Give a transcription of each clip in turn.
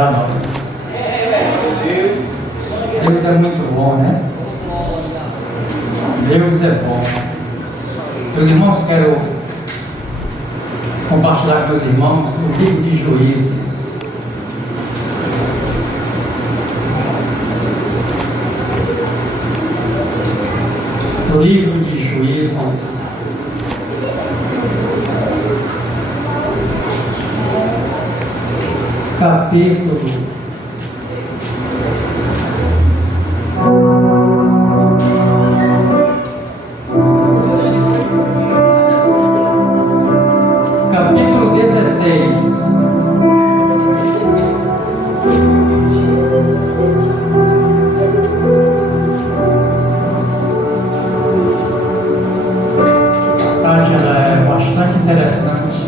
a nós. Deus é muito bom, né? Deus é bom. Meus irmãos, quero compartilhar com meus irmãos o livro de Juízes. O livro de Juízes. Capítulo 16. A passagem ela é bastante interessante.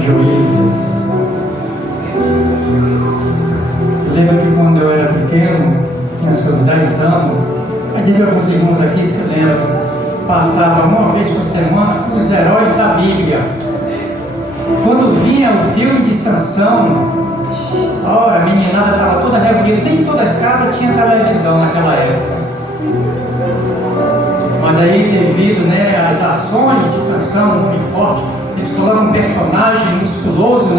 Juízes. Lembro que quando eu era pequeno, tinha seus 10 anos, a gente alguns irmãos aqui se lembram, passava uma vez por semana os heróis da Bíblia. Quando vinha o filme de Sansão, a meninada estava toda reunida, nem todas as casas tinham televisão naquela época. Mas aí, devido às ações de Sansão, um homem forte, eles colocam um personagem musculoso,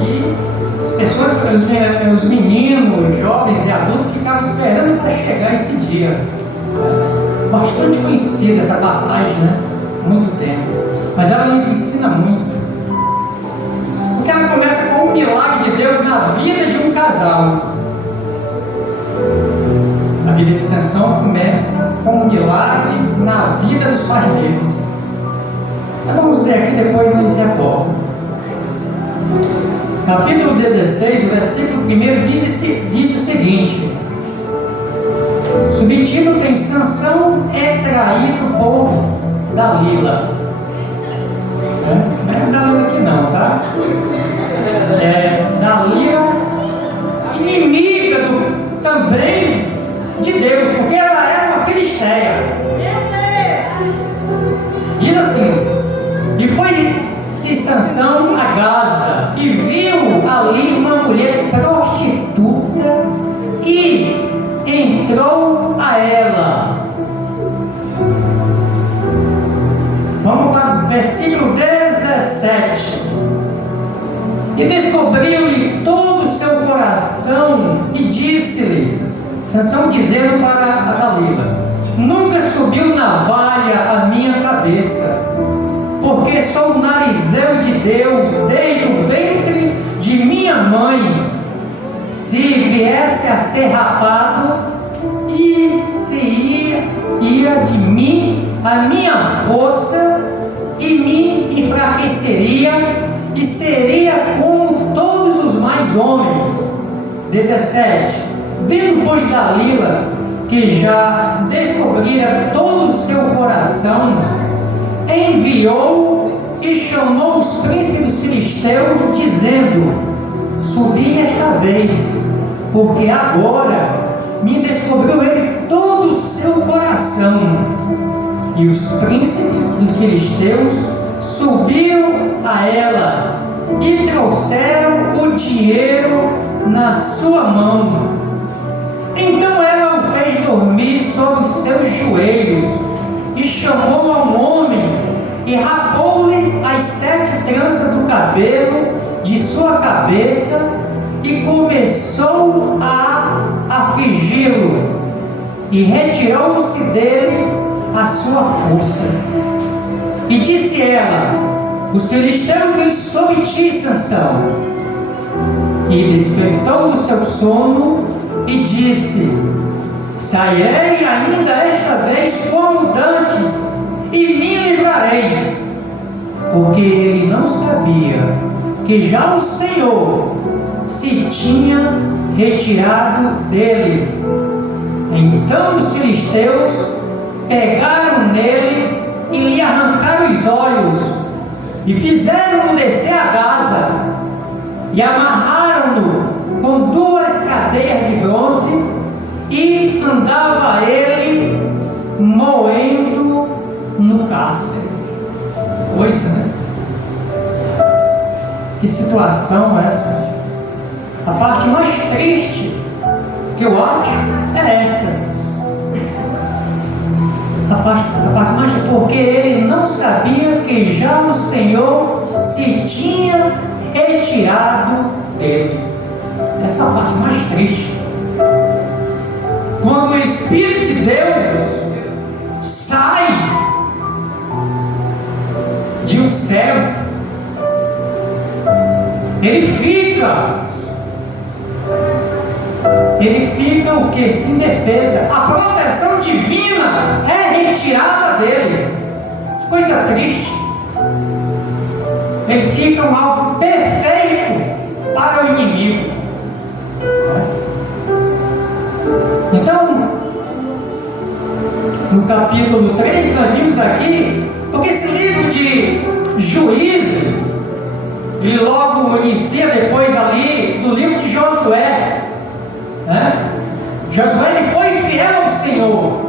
e as pessoas, os meninos, jovens e adultos ficavam esperando para chegar esse dia. Bastante conhecida essa passagem, muito tempo, mas ela nos ensina muito, porque ela começa com um milagre de Deus na vida de um casal. A vida de Sansão começa com um milagre na vida dos pais deles. Então vamos ler aqui, depois nos retorna. Capítulo 16, o versículo 1 diz o seguinte: subtítulo tem: Sansão é traído por Dalila. Não é Dalila aqui não, tá? É Dalila, inimiga também de Deus, porque ela era uma filisteia. Diz assim: e foi-se Sansão a Gaza, e viu ali uma mulher prostituta, e entrou a ela. Vamos para o versículo 17. E descobriu-lhe todo o seu coração, e disse-lhe, Sansão dizendo para a Dalila: nunca subiu navalha a minha cabeça, porque sou narizeu de Deus desde o ventre de minha mãe. Se viesse a ser rapado, e se ia de mim a minha força, e me enfraqueceria, e seria como todos os mais homens. 17. Vendo, pois, Dalila, que já descobrira todo o seu coração, enviou e chamou os príncipes dos filisteus, dizendo: subi esta vez, porque agora me descobriu ele todo o seu coração. E os príncipes dos filisteus subiram a ela e trouxeram o dinheiro na sua mão. Então ela o fez dormir sobre os seus joelhos, e chamou a um homem, e rapou-lhe as 7 tranças do cabelo de sua cabeça, e começou a afligi-lo, e retirou-se dele a sua força. E disse ela: os filisteus vêm sobre ti, Sansão. E despertou do seu sono e disse: sairei ainda esta vez como dantes, e me livrarei. Porque ele não sabia que já o Senhor se tinha retirado dele. Então os filisteus pegaram nele e lhe arrancaram os olhos, e fizeram-no descer a Gaza, e amarraram-no com 2 cadeias de bronze, e andava ele moendo no cárcere. Coisa, Que situação é essa? A parte mais triste que eu acho é essa. A parte mais triste, porque ele não sabia que já o Senhor se tinha retirado dele. Essa é a parte mais triste. Quando o Espírito de Deus sai de um servo, ele fica o que? Sem defesa. A proteção divina é retirada dele. Que coisa triste. Ele fica um alvo perfeito para o inimigo. Então, no capítulo 3, nós vimos aqui, porque esse livro de Juízes, ele logo inicia depois ali do livro de Josué, né? Josué, ele foi fiel ao Senhor,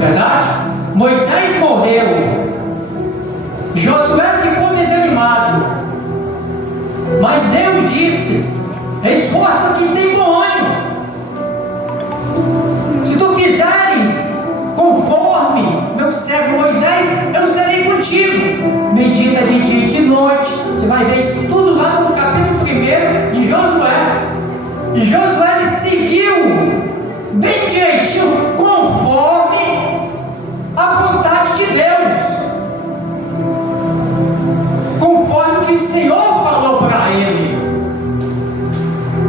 verdade? Moisés morreu, Josué ficou desanimado, mas Deus disse: esforça-te e tem bom ânimo. Se tu fizeres conforme meu servo Moisés, eu serei contigo. Medita de dia e de noite. Você vai ver isso tudo lá no capítulo 1 de Josué. E Josué, ele seguiu bem direitinho, conforme a vontade de Deus, conforme o que o Senhor falou para ele.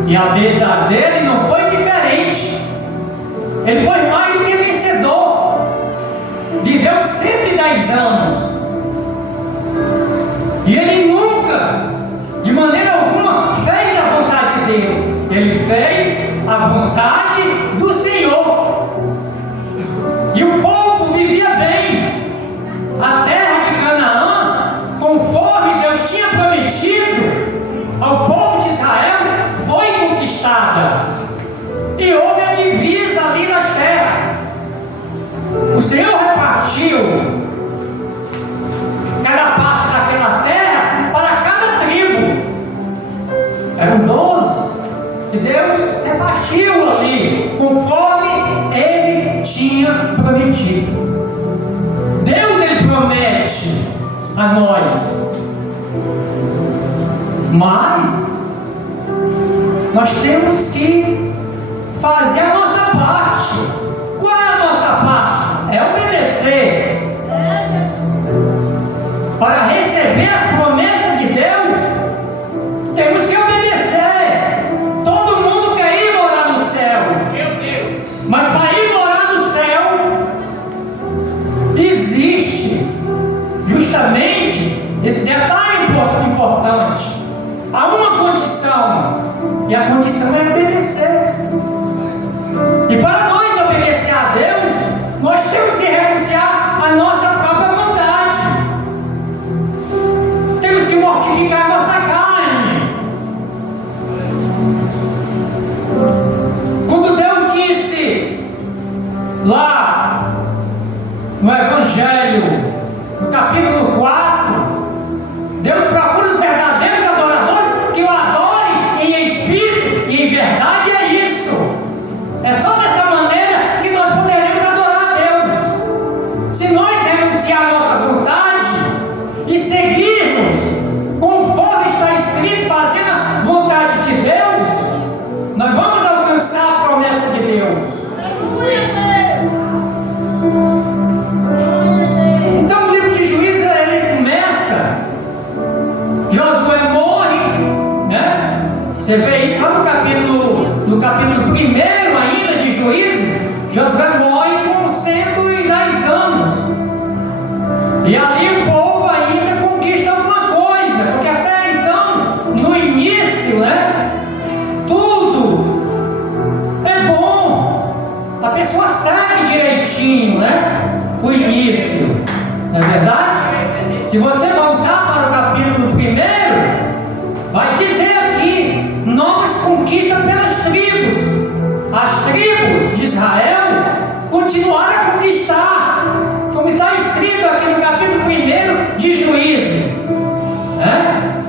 E a vida dele não foi diferente. Ele foi mais do que vencedor. Viveu 110 anos. E ele nunca, de maneira alguma, fez a vontade dele. Ele fez a vontade do Senhor. E o povo vivia bem. A terra de Canaã, conforme Deus tinha prometido ao povo de Israel, foi conquistada. E houve a divisa ali nas terras. O Senhor repartiu cada parte daquela terra para cada tribo. Eram 12. E Deus repartiu ali, conforme Ele tinha prometido. Deus, Ele promete a nós. Mas nós temos que fazer a nossa parte. Qual é a nossa parte? É obedecer. Para receber as promessas de Deus, temos que obedecer. Todo mundo quer ir morar no céu. Mas para ir morar no céu, existe justamente esse detalhe importante. Há uma condição, e a condição é obedecer. E para nós obedecer a Deus, nós temos que renunciar à nossa própria vontade. Temos que mortificar a nossa carne. Quando Deus disse lá no Evangelho, no capítulo 4, Deus procura os verdadeiros adoradores que o adorem em espírito e em verdade. É isso. É só dessa maneira que nós poderemos adorar a Deus. Se nós renunciar à nossa vontade e seguirmos conforme está escrito, fazendo a vontade de Deus, nós vamos alcançar a promessa de Deus. Então o livro de Juízes, ele começa, Josué morre, né? Você vê isso lá no capítulo 1 ainda de Juízes. Josué morre com 110 anos. E ali o povo ainda conquista alguma coisa, porque até então, no início, né? Tudo é bom. A pessoa segue direitinho, né? O início. Não é verdade? Se você voltar para o capítulo 1, vai dizer aqui novas conquistas pelas tribos. As tribos de Israel continuaram a conquistar, como está escrito aqui no capítulo 1 de Juízes, né?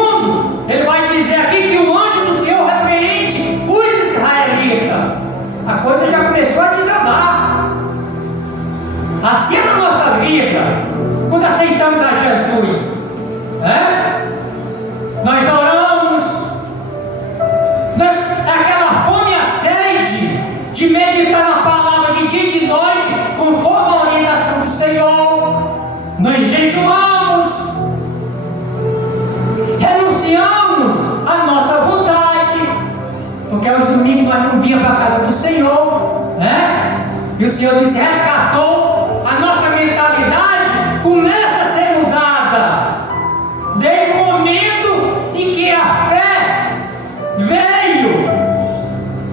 Segundo, ele vai dizer aqui que o anjo do Senhor repreende os israelitas. A coisa já começou a desandar. Assim é na nossa vida, quando aceitamos a Jesus, nós oramos, aquela fome e a sede de meditar na palavra de dia e de noite, conforme a orientação do Senhor. Nós jejuamos, renunciamos à nossa vontade, porque aos domingos nós não víamos para a casa do Senhor, e o Senhor nos resgatou. A nossa mentalidade começa a ser mudada desde o momento em que a fé veio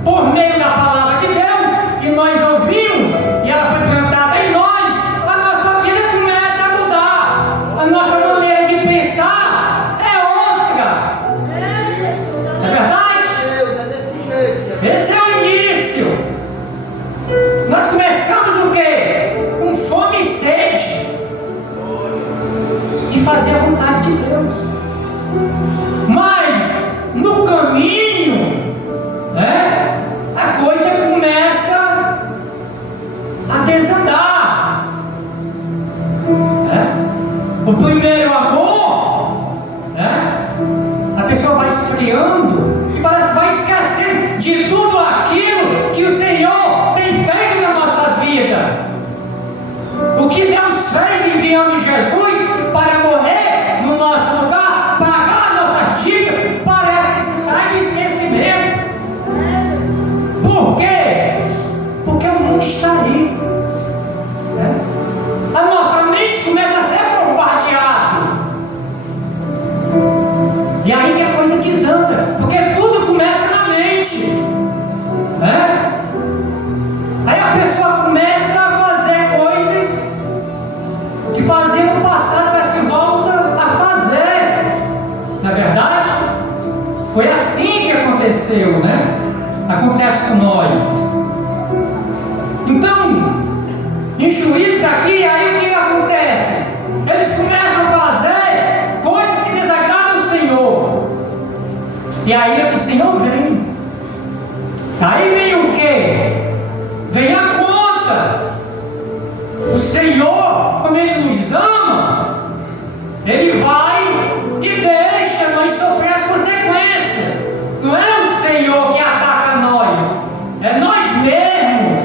por meio da palavra de Deus e nós ouvimos e ela foi plantada em nós. A nossa vida começa a mudar, a nossa maneira de pensar é outra. É verdade? Esse é o início. Nós começamos o quê? Com fome e sede de fazer a vontade de Deus. Mas no caminho, a coisa começa a desandar. O primeiro amor, a pessoa vai esfriando e parece que vai esquecendo de tudo aquilo que o Senhor tem feito na nossa vida. O que Deus fez enviando Jesus para morrer no nosso lugar, pagar a nossa dívida, parece que se sai do esquecimento. Por quê? Porque o mundo está aí. A nossa mente começa a ser bombardeada. E aí que a coisa desanda, porque tudo começa na mente. Aí a pessoa começa a fazer coisas que fazia no passado, mas que volta a fazer. Não é verdade? Foi assim que aconteceu, Acontece com nós. Então, em juízo aqui, aí o que acontece? Eles começam a fazer coisas que desagradam o Senhor. E aí o Senhor vem. Aí vem o quê? Vem a conta. O Senhor, como Ele nos ama, Ele vai e deixa nós sofrer as consequências. Não é o Senhor que ataca nós, é nós mesmos.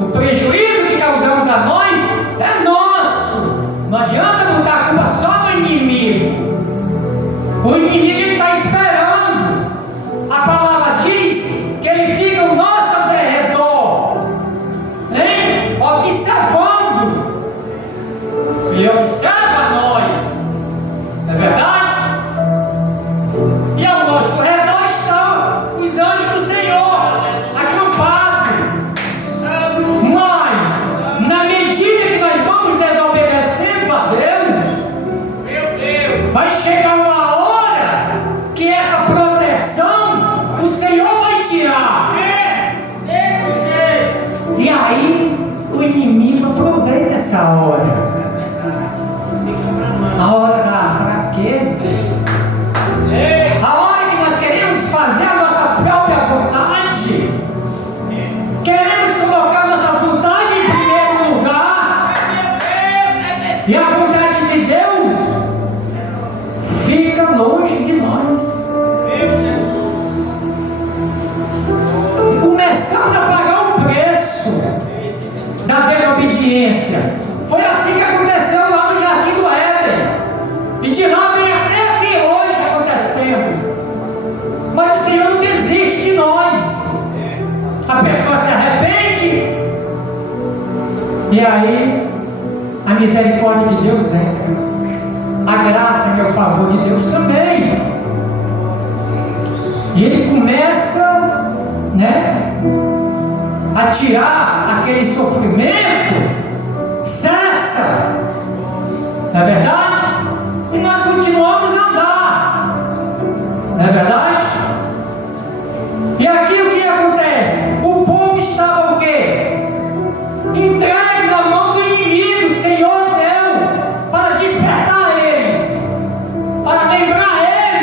O prejuízo que causamos a nós é nosso. Não adianta botar a culpa só no inimigo. O inimigo está esperando. A palavra diz que ele fica ao nosso derredor, observando. Ele observa nós. É verdade? E ao nosso redor estão os anjos do Senhor acampados. Mas, na medida que nós vamos desobedecendo a Deus, vai chegar uma hora que essa proteção o Senhor vai tirar. E aí o inimigo aproveita essa hora. A hora da fraqueza. A hora que nós queremos fazer a nossa própria vontade. Queremos colocar a nossa vontade em primeiro lugar. E a vontade de Deus fica longe de nós. E começamos a pagar o preço da desobediência. Foi assim que aconteceu lá no Jardim do Éden. E de lá vem até aqui hoje acontecendo. Mas o Senhor não desiste de nós. A pessoa se arrepende. E aí a misericórdia de Deus entra. A graça e o favor de Deus também. E Ele começa, a tirar aquele sofrimento. Cessa. Não é verdade? E nós continuamos a andar. Não é verdade? E aqui o que acontece? O povo estava o quê? Entregue na mão do inimigo. O Senhor deu para despertar eles, para lembrar eles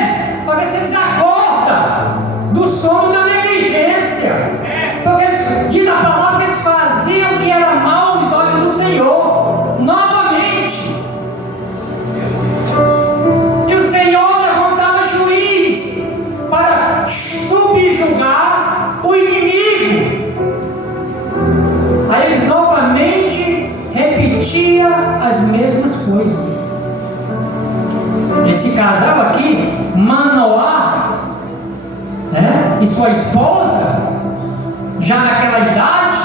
e sua esposa, já naquela idade,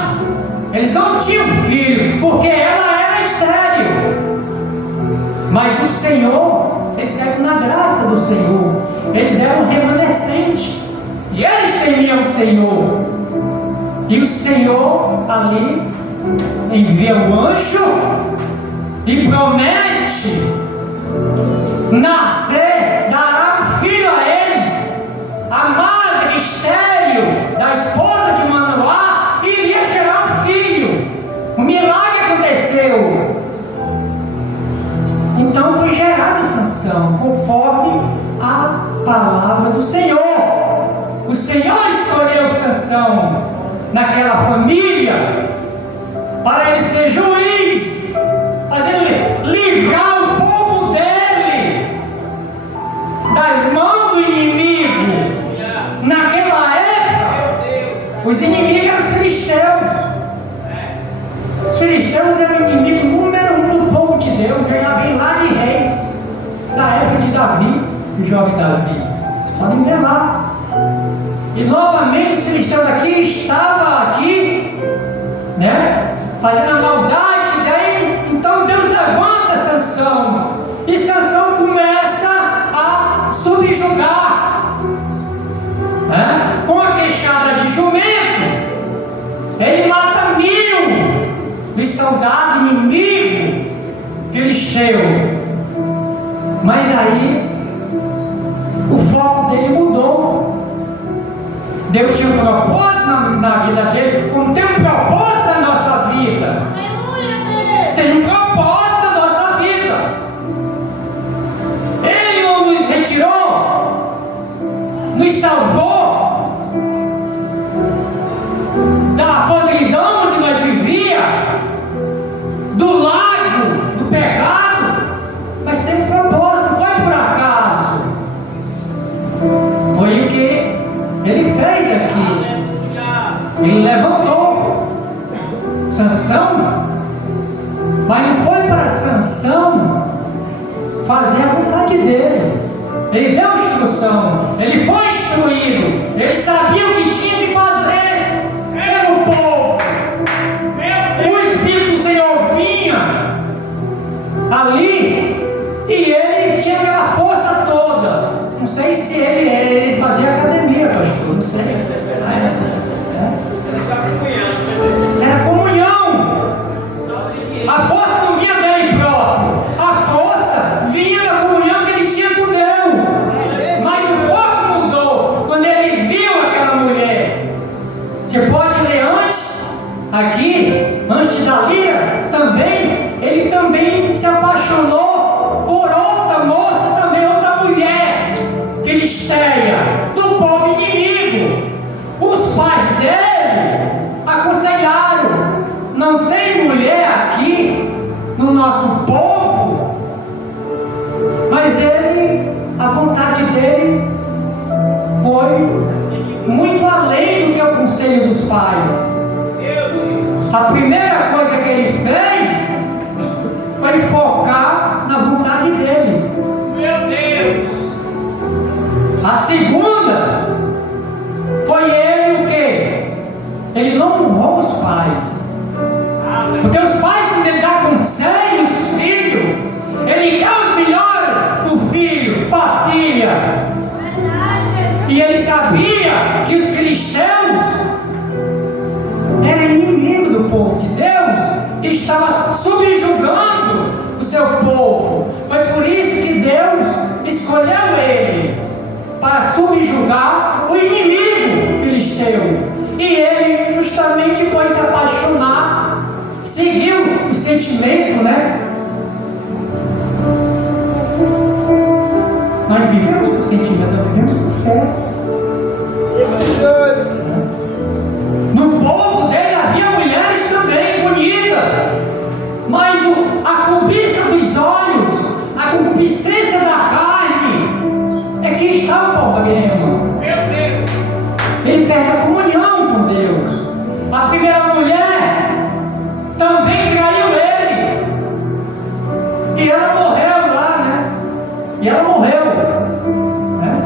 eles não tinham filho, porque ela era estéril. Mas o Senhor, eles eram na graça do Senhor, eles eram remanescentes, e eles temiam o Senhor. E o Senhor ali envia o anjo e promete: nascer, dará um filho a eles. A madre estéril da esposa de Manoá iria gerar um filho. O milagre aconteceu. Então foi gerado Sansão, conforme a palavra do Senhor. O Senhor escolheu Sansão naquela família para ele ser juiz, para ele livrar o povo dele das mãos do inimigo. Naquela época, os inimigos eram os filisteus. Os filisteus eram o inimigo número 1 do povo de Deus, já vem lá de Reis, da época de Davi, o jovem Davi. Vocês podem ver lá. E novamente os filisteus aqui estavam aqui, né, fazendo a maldade. Daí, então Deus levanta Sansão, e Sansão começa a subjugar, né, com a queixada de jumento. Ele mata 1000 dos soldados inimigos filisteu. Mas aí o foco dele mudou. Deus tinha um propósito na vida dele, como tem um propósito na nossa vida. Tem um propósito na nossa vida. Ele não nos retirou, nos salvou da podridão onde nós vivíamos, do lago do pecado, mas tem um propósito, não foi por acaso. Foi o que ele fez aqui. Ele levantou Sansão, mas não foi para Sansão fazer a vontade dele. Ele deu instrução, ele foi instruído, ele sabia o que tinha que fazer pelo povo. O Espírito do Senhor vinha ali e ele tinha aquela força toda. Não sei se ele fazia academia, pastor, não sei. Era comunhão. A força não vinha dele próprio, a força vinha da comunhão que ele tinha com Deus. Mas o foco mudou quando ele viu aquela mulher. Você pode ler antes, aqui, antes de Dalila, também, ele também se apaixonou por outra moça, também outra mulher filisteia, do povo inimigo. Os pais dele aconselharam: não tem mulher aqui no nosso povo. Mas ele, a vontade dele foi muito além do que o conselho dos pais. A primeira coisa que ele fez foi focar na vontade dele. Meu Deus! A segunda foi ele o quê? Ele não honrou os pais. Porque os pais, quando ele dá conselho aos filhos, ele quer os melhores do filho para a filha. E ele sabia que os filisteus eram inimigos do povo de Deus e estava subjugando o seu povo. Foi por isso que Deus escolheu ele para subjugar o inimigo filisteu. E ele justamente foi se apaixonar, seguiu o sentimento, né? Nós vivemos por sentimento, nós vivemos por fé. No povo dele havia mulheres também bonitas, mas a cobiça dos olhos, a concupiscência da carne, é que está o problema. Ele perde a comunhão com Deus. A primeira mulher também traiu ele, e ela morreu lá, né? E ela morreu, né?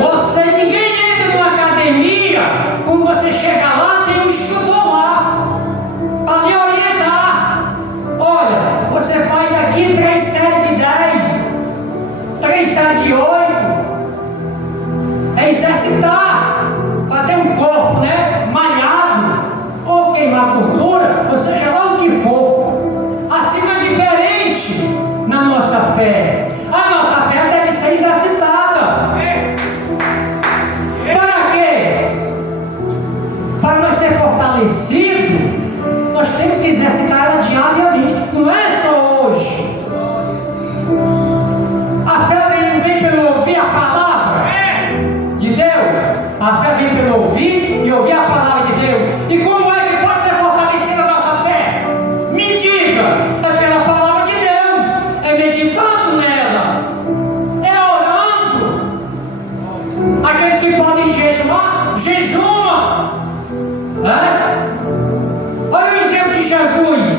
Você, ninguém entra numa academia, quando você chega lá, tem um instrutor lá para lhe orientar. Olha, você faz aqui 3 séries de 10, 3 séries de 8. É exercitar para ter um corpo, né, malhado, ou queimar gordura, ou seja lá o que for. Assim não é diferente na nossa fé. A nossa fé deve ser exercitada. Para quê? Para nós ser fortalecidos, nós temos que exercitar ela diariamente. Não é só hoje. A fé vem pelo ouvir a palavra de Deus. A fé vem pelo ouvir e ouvir a palavra de Deus. E como é que pode ser fortalecida a nossa fé? Me diga, é pela palavra de Deus, é meditando nela, é orando. Aqueles que podem jejuar, jejuma. Olha o exemplo de Jesus.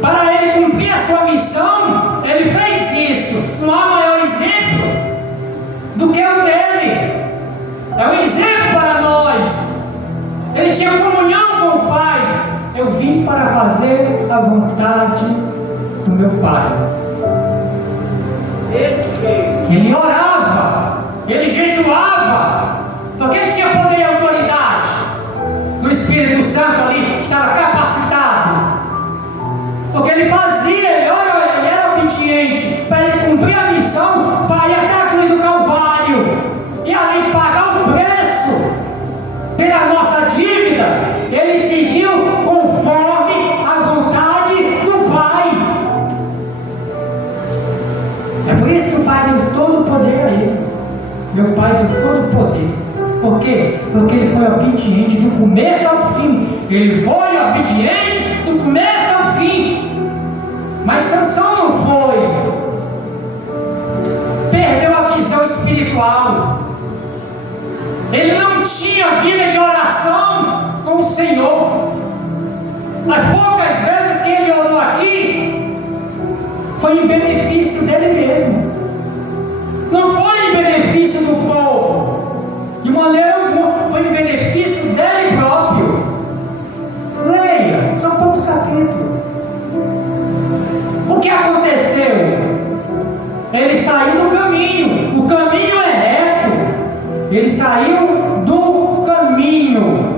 Para ele cumprir a sua missão, ele fez isso. Não há maior exemplo do que o dele. É um exemplo para nós. Ele tinha comunhão com o Pai. Eu vim para fazer a vontade do meu Pai. Ele orava, ele jejuava, porque ele tinha poder e autoridade. O Espírito Santo ali estava capacitado. Porque ele fazia, ele era obediente para ele cumprir a missão, para ir até a cruz do Calvário e ali pagar o preço pela nossa dívida. Ele seguiu conforme a vontade do Pai. É por isso que o Pai deu todo o poder a ele. Meu Pai deu todo o poder. Por quê? Porque ele foi obediente do começo ao fim. Ele foi obediente do começo ao fim. Mas Sansão não foi. Perdeu a visão espiritual. Ele não tinha vida de oração com o Senhor. As poucas vezes que ele orou aqui, foi em benefício dele mesmo. Não foi em benefício do povo. De maneira alguma, foi em benefício dele próprio. Leia, são poucos capítulos. O que aconteceu? Ele saiu do caminho. O caminho é reto. Ele saiu do caminho.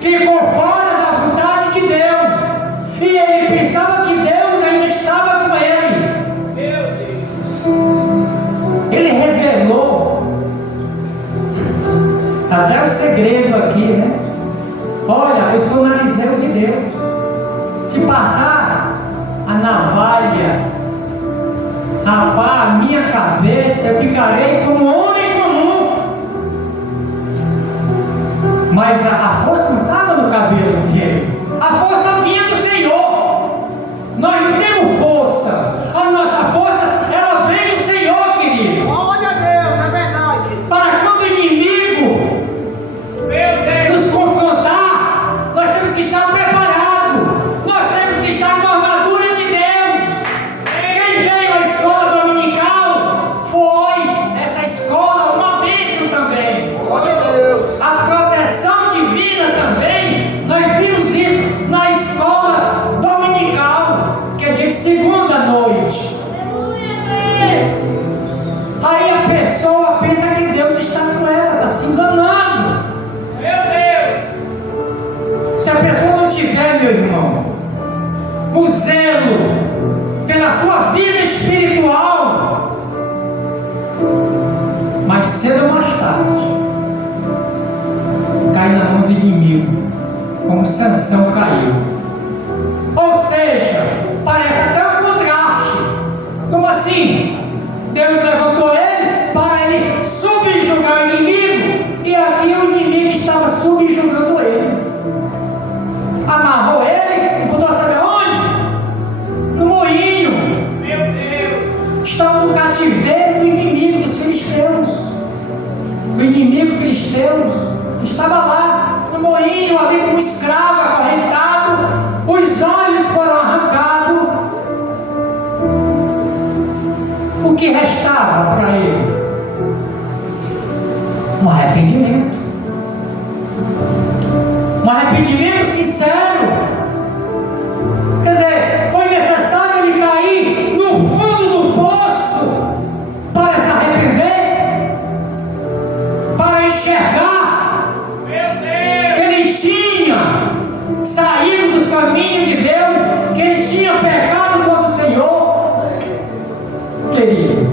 Ficou fora da vontade de Deus. E ele pensava que Deus ainda estava com ele. Ele revelou até o segredo aqui, né? Olha, eu sou narizeu de Deus. Se passar a navalha, rapaz, a minha cabeça, eu ficarei como homem comum. Mas a força não estava no cabelo dele. A força vinha do Senhor. Nós não temos força. A nossa força, ela vem do Senhor, querido. Glória a Deus, é verdade. Para quando o inimigo nos confrontar, nós temos que estar preparados. Nós temos que estar com a armadura de Deus. Quem veio à escola dominical foi essa escola uma bênção também. Glória a Deus. A proteção divina também, nós vimos isso na escola dominical, que é dia de segunda noite. Aí a pessoa pensa que Deus está com ela, está se enganando. Se a pessoa não tiver, meu irmão, o zelo pela sua vida espiritual, mais cedo ou mais tarde, cai na mão do inimigo, como Sansão caiu. Ou seja, parece até um contraste. Como assim? Deus levantou ele para ele subjugar o inimigo, e aqui o inimigo estava subjugando ele. Amarrou ele e botou, sabe aonde? No moinho. Meu Deus! Estava no cativeiro do inimigo dos filisteus. O inimigo filisteu estava lá no moinho, ali como escravo, acorrentado. Os olhos foram arrancados. O que restava caminhos de Deus, que ele tinha pecado contra o Senhor, querido.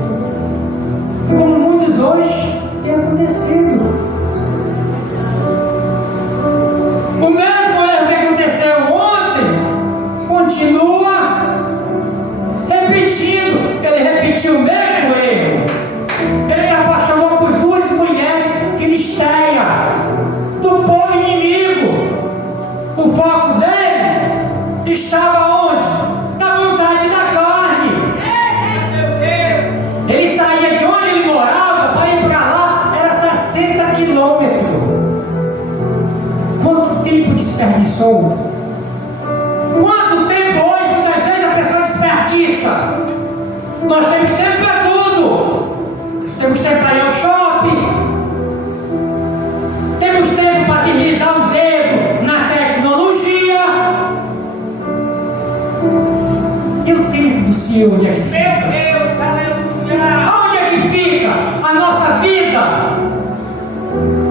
E como muitos hoje tem acontecido. O mesmo erro que aconteceu ontem continua repetindo. Ele repetiu o mesmo erro. Ele se apaixonou por duas mulheres filisteias do povo inimigo. O foco dele estava onde? Na vontade da carne. Ele saía de onde ele morava para ir para lá, era 60 quilômetros. Quanto tempo desperdiçou? Quanto tempo hoje, muitas vezes, a pessoa desperdiça? Nós temos tempo para tudo. Temos tempo para ir ao shopping. Temos tempo para deslizar o dedo na tecnologia. E o tempo do Senhor, onde é que fica? Meu Deus, aleluia! Onde é que fica a nossa vida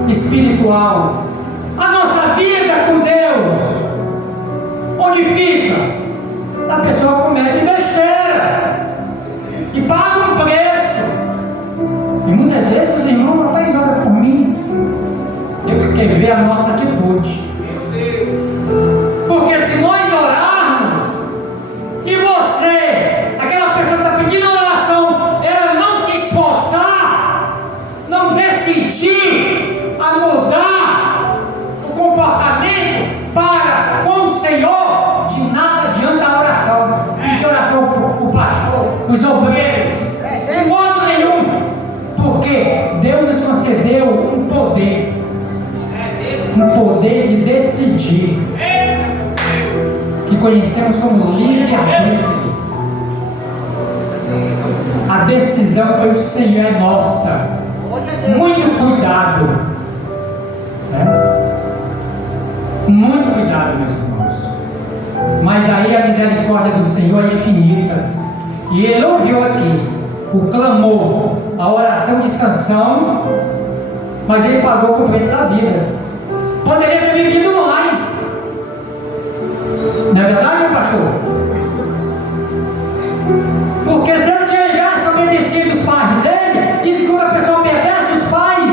espiritual? A nossa vida com Deus? Onde fica? A pessoa comete besteira e paga um preço. E muitas vezes os irmãos, rapaz, olha por mim. Deus quer ver a nossa atitude. Porque se nós orarmos e você, aquela pessoa que está pedindo oração, ela não se esforçar, não decidir a mudar o comportamento para com o Senhor, de nada adianta a oração. Pedir oração para o pastor, os obreiros, de modo nenhum. Porque Deus nos concedeu um poder de decidir, que conhecemos como livre-arbítrio. A decisão foi o Senhor, é nossa. Muito cuidado, né? Muito cuidado, meus irmãos. Mas aí a misericórdia do Senhor é infinita. E Ele ouviu aqui o clamor, a oração de Sansão, mas ele pagou com o preço da vida. Poderia ter vivido mais. Não é verdade, meu pastor? Porque se ele tivesse obedecido os pais dele, diz que quando a pessoa obedece os pais,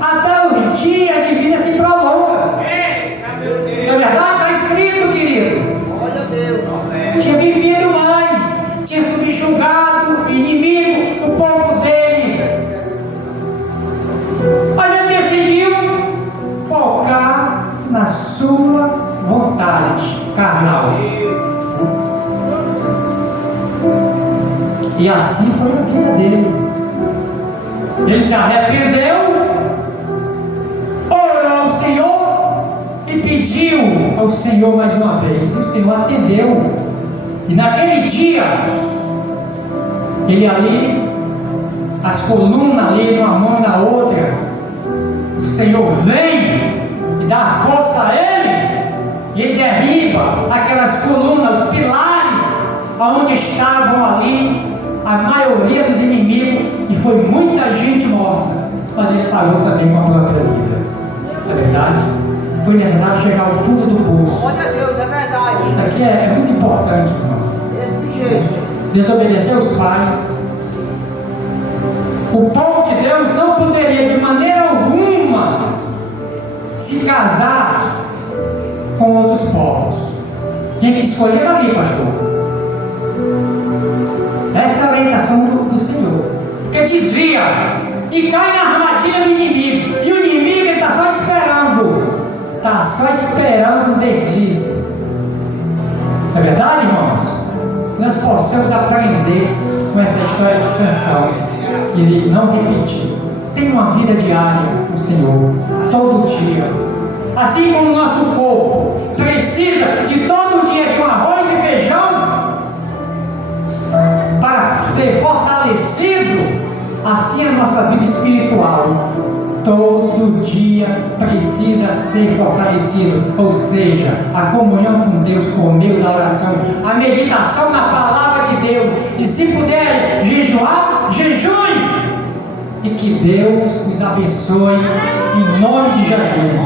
até os dias de vida se prolonga. Não é verdade? Está escrito, querido. Glória a Deus. Tinha vivido mais, tinha subjugado o inimigo, o povo dele. Mas ele decidiu focar na sua vontade carnal. E assim foi a vida dele. Ele se arrependeu, orou ao Senhor e pediu ao Senhor mais uma vez. E o Senhor atendeu. E naquele dia, ele ali, as colunas ali, uma mão na outra, o Senhor vem e dá força a ele, e ele derriba aquelas colunas, os pilares, onde estavam ali a maioria dos inimigos, e foi muita gente morta, mas ele pagou também com a própria vida. Não é verdade? Foi necessário chegar ao fundo do poço. Glória a Deus, é verdade. Isso aqui é muito importante, irmão. Desse jeito. Desobedecer os pais. O povo de Deus não poderia de maneira alguma se casar com outros povos. Tinha que escolher ali, pastor. Essa é a orientação do Senhor. Porque desvia e cai na armadilha do inimigo. E o inimigo está só esperando. Está só esperando um deslize. É verdade, irmãos? Nós possamos aprender com essa história de Sansão. Ele não repetiu. Tem uma vida diária com o Senhor, todo dia. Assim como o nosso corpo precisa de todo dia de um arroz e feijão para ser fortalecido, assim é a nossa vida espiritual. Todo dia precisa ser fortalecido, ou seja, a comunhão com Deus por meio da oração, a meditação na palavra de Deus, e se puder jejuar, jejue, e que Deus nos abençoe em nome de Jesus.